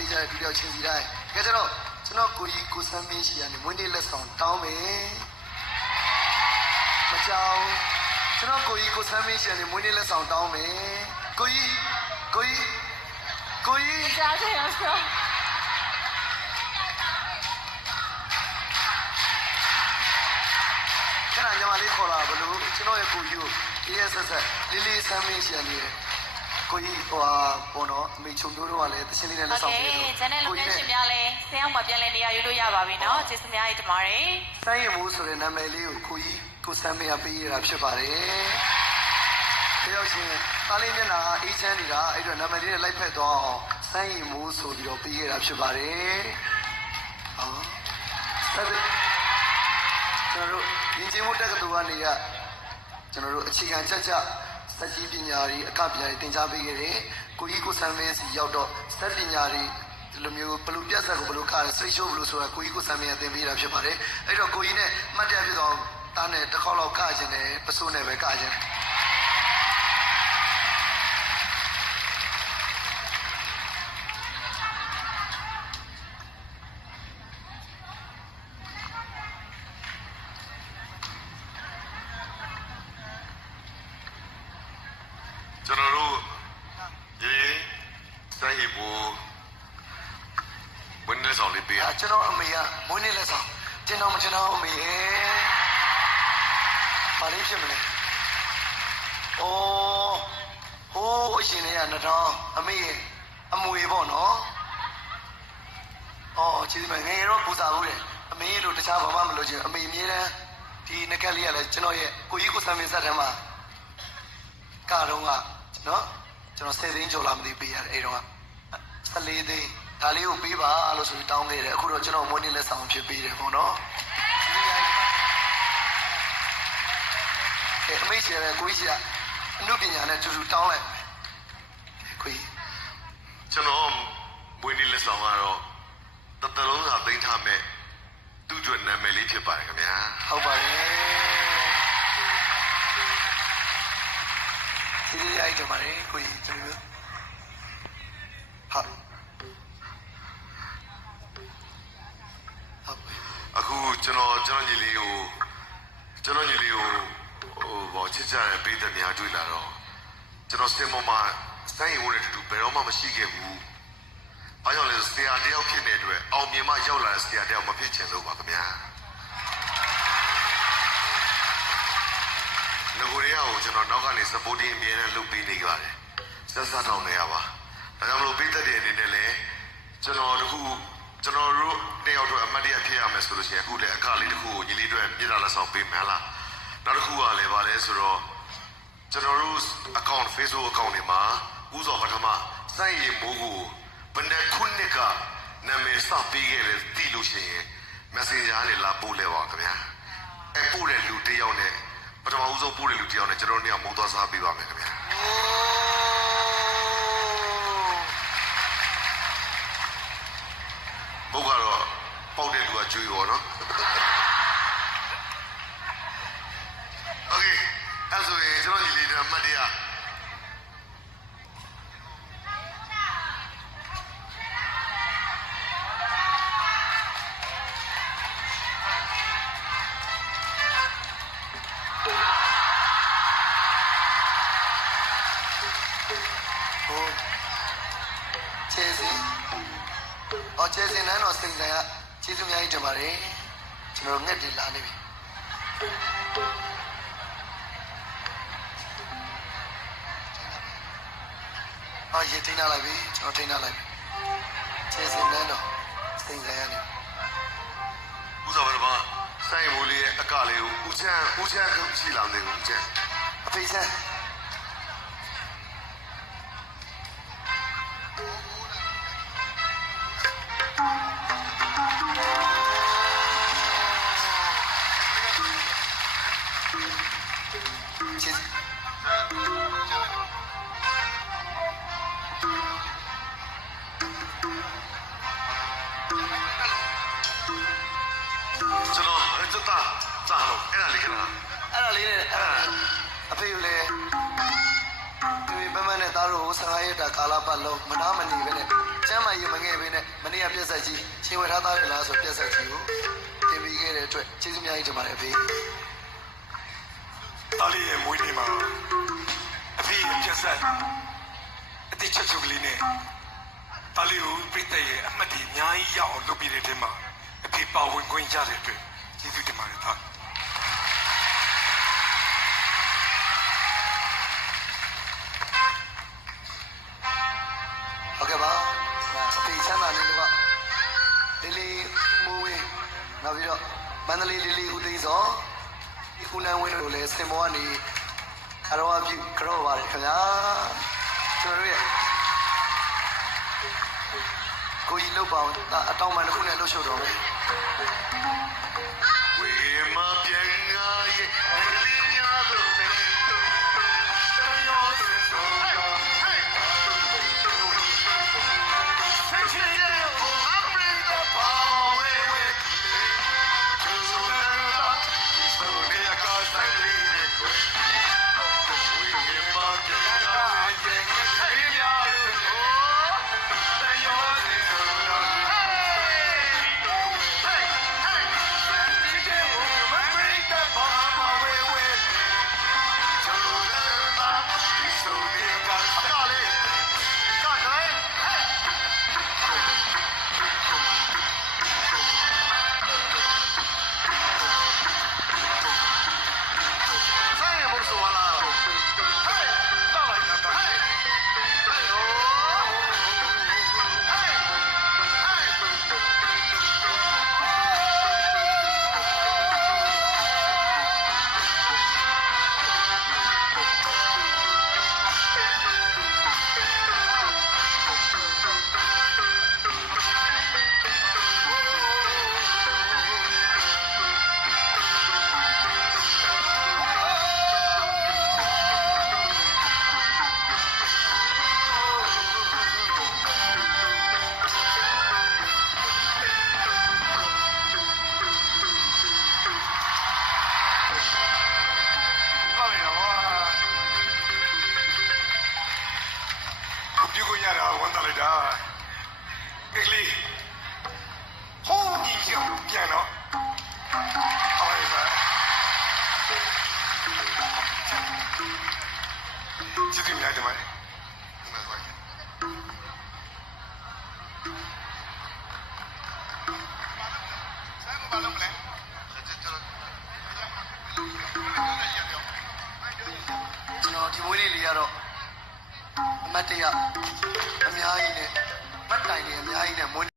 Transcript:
ပေးကြတဲ့ဒီတော့ချင်းစီတိုင်းကဲကျွန်တော်ကိုကြီးကိုစမ်းမင်းရှိရနေမွေးနေ့လက်ဆောင်တောင်းမယ်မကြောက်ကျွန်တော်ကိုကြီးကိုစမ်းမင်းရှိရနေမွေးနေ့လက်ဆောင်တောင်းမယ်ကိုကြီးကြားခဲ့ရဆိုခဏညီမလေးခေါ်လာဘလို့ကျွန်တော်ရဲ့ကိုကြီးကိုအေးရဆက်ဆက်လေးစမ်းမင်းရှိရနေကိုကြီးပေါ်တော့အမေချုံတို့ကလည်းတချင်းလေးနဲ့လက်ဆောင်ပေးတော့ဂျန်နဲ့လုပ်ငန်းရှင်များလည်းဆင်းအောင်မပြန်လဲနေရယူလို့ရပါပြီနော်ကျေးဇူးများကြီးတင်ပါတယ်ဆိုင်းရမိုးဆိုတဲ့နာမည်လေးကိုကိုကြီးကိုစမ်းမင်းပေးရတာဖြစ်ပါတယ်တယောက်ချင်းသားလေးမျက်နှာအေးချမ်းနေတာအဲ့တော့နာမည်လေးနဲ့လိုက်ဖက်သွားအောင်ဆိုင်းရမိုးဆိုပြီးတော့ပေးရတာဖြစ်ပါတယ်ဆက်ပြီးကျွန်တော်တို့ဒီချင်းမို့တက်ကတူကနေရကျွန်တော်တို့အခြေခံချက်စက်ကြီးပညာတွေအခပညာတွေသင်ကြားပေးခဲ့တယ်ကိုကြီးကိုစမ်းမင်းစီရောက်တော့စက်ပညာတွေဒီလိုမျိုးဘလူပြတ်ဆက်ကိုဘလူခါတယ်စိတ်ရှိုးဘလူဆိုတာကိုကြီးကိုစမ်းမင်းသင်ပေးတာဖြစ်ပါတယ်အဲ့တော့ကိုကြီးနဲ့မှတ်တရဖြစ်တော့တားနဲ့တစ်ခေါက်လောက်ကခြင်းနဲ့ပစိုးနဲ့ပဲကခြင်းကျွန်တော်တို့ရေစိုက်ဖို့ဝင်နေဆောင်လေးပေးရကျွန်တော်အမေကမွေးနေ့လက်ဆောင်တင်တော်မကျွန်တော်အမေဘာလေးဖြစ်မလဲဟိုးအရှင်လေးက2000အမေအမွေပေါ့နော်ကျေးဇူးမယ်ငယ်တော့ပူဇော်ဘူးလေအမေတို့တခြားဘာမှမလုပ်ချင်အမေအမြဲတမ်းဒီငကက်လေးကလည်းကျွန်တော်ရဲ့ကိုကြီးကိုစံမင်းဆက်ထဲမှာကတော့ကနော်ကျွန်တော်10သိန်းကျော်လာမသိပေးရတယ်အဲ့တော့14သိန်းဒါလေးကိုပေးပါလို့ဆိုပြီးတောင်းခဲ့တယ်အခုတော့ကျွန်တော်မွေးနေ့လက်ဆောင်ဖြစ်ပေးတယ်ပေါ့နော်အမေရှိတယ်ကိုကြီးကအမှုပညာနဲ့တူတူတောင်းလိုက်ကိုကြီးကျွန်တော်မွေးနေ့လက်ဆောင်ကတော့တလုံးစာသိမ်းထားမဲ့သူ့ကျွတ်နာမည်လေးဖြစ်ပါတယ်ခင်ဗျာဟုတ်ပါတယ်ဒီရိုက်တယ်ပါလေကိုကြီးကျွန်တော်အခုကျွန်တော်ညီလေးကိုဘောချစ်ကြတဲ့ပေးတဲ့နေရာတွေ့လာတော့ကျွန်တော်စင်မမစိုင်းရုံနဲ့တူဘယ်တော့မှမရှိခဲ့ဘူး။အားကြောင့်လည်းဆရာတယောက်ဖြစ်တဲ့အတွက်အောင်မြင်မှရောက်လာတဲ့ဆရာတယောက်မဖြစ်ချင်လို့ပါခင်ဗျာ။ငကိုရီးယားကိုကျွန်တော်နောက်ကနေ supporting အမြဲတမ်းလုပ်ပေးနေကြပါတယ်။ဆက်စားထောင်နေရပါ။ဒါကြောင့်မလို့ပေးတဲ့အနေနဲ့လည်းကျွန်တော်တို့တယောက်တော့အမတ်တရဖြစ်ရမယ်ဆိုလို့ရှိရင်အခုလည်းအခလေးတစ်ခုကိုညီလေးတို့မြေတာလက်ဆောင်ပေးမယ်လားနောက်တစ်ခုကလည်းဗာလဲဆိုတော့ကျွန်တော်တို့ account Facebook account တွေမှာဥစောပထမစိုင်းရီမိုးကိုဘယ်နဲ့ခုနှစ်ကနာမည်စပေးခဲ့တယ်သိလို့ရှိရင် Messenger နဲ့လာပို့လဲပါခင်ဗျာပို့တဲ့လူတယောက်နဲ့ပထမဦးဆုံးပို့တဲ့လူတယောက်နဲ့ကျွန်တော်တို့ကမုံသွားစားပေးပါမယ်ခင်ဗျာဘုတ်ကတော့ပေါက်တဲ့လူကကျွေးရောနော်โอเคအဲ့ဆိုရင်ကျွန်တော်ညီလေးတို့မှတ်တရကျေးဇူးနန်းတော်စိန်ဆိုင်ကကျေးဇူးများကြီးတင်ပါတယ်ကျွန်တော်ငှက်တွေလာနေပြီရေထိန်းထားလိုက်ပြီကျွန်တော်ထိန်းထားလိုက်ပြီကျေးဇူးနန်းတော်စိန်ဆိုင်ကနေဦးစောဘယ်မှာစိုင်းမိုးလေးရဲ့အကလေးကိုဦးချမ်းရှိလာနေဦးချမ်းအဖေချမ်းကျွန်တော်炸လို့အဲ့ဒါလေးခဏအဲ့ဒါလေးနဲ့အဖေကိုလည်း ဒီပမနဲ့သားတို့ကို15ရက်တာကာလပတ်လုံးမနာမနေပဲနဲ့ကျမ်းမာရေးမငဲ့ပဲနဲ့မနေ့ကပြက်ဆက်ကြီးချိန်ဝယ်ထားသားရလားဆိုပြက်ဆက်ကြီးကိုတင်ပေးခဲ့တဲ့အတွက်ကျေးဇူးများကြီးတင်ပါတယ်အဖေ တာလီရဲ့မွေးနေ့မှာအဖေရဲ့ပြက်ဆက်အတိတ်ချက်ချုပ်လေးနဲ့တာလီကိုပြည့်တဲ့ရဲ့အမှတ်တွေအများကြီးရအောင်လုပ်ပြီးတဲ့ထဲမှာအဖေပါဝင်ခွင့်ရတဲ့အတွက်ကျေးဇူးတင်ပါတယ်သား ဟုတ်ကဲ့ပါအဖေချမ်းသာလေးတို့ကလေးလေးမိုးဝင်းနောက်ပြီးတော့မန္တလေးလေးလေးဦးသိန်းစောဒီခုနန်းဝင်းတို့လည်းစင်မောကနေအရောအပြုကြော့ပါတယ်ခင်ဗျာကျွန်တော်တို့ရဲ့ကိုကြီးလုတ်ပေါင်းအတောင်မှန်တစ်ခုနဲ့လှုပ်ရှုပ်တော့မယ် ဝေမပြန်ငါရဲ့လေးများတို့နဲ့ရောစင်စောဟဲ့ဆက်ချင်တယ်အမရင်းတော့ပါဝဲဝဲကျူစနာတာဒီဆိုနေကဆိုင်လေးနဲ့ဝေမပြန်ငါရဲ့လေးများတို့နဲ့ရောစင်စောကျေးဇူးများတင်ပါတယ်ဆိုင်ဘာလုံးမလဲကျွန်တော်ဒီမွေးလေးလေးကတော့အမတ်တရအများကြီးနဲ့မတ်တိုင်တွေအများကြီးနဲ့မွေး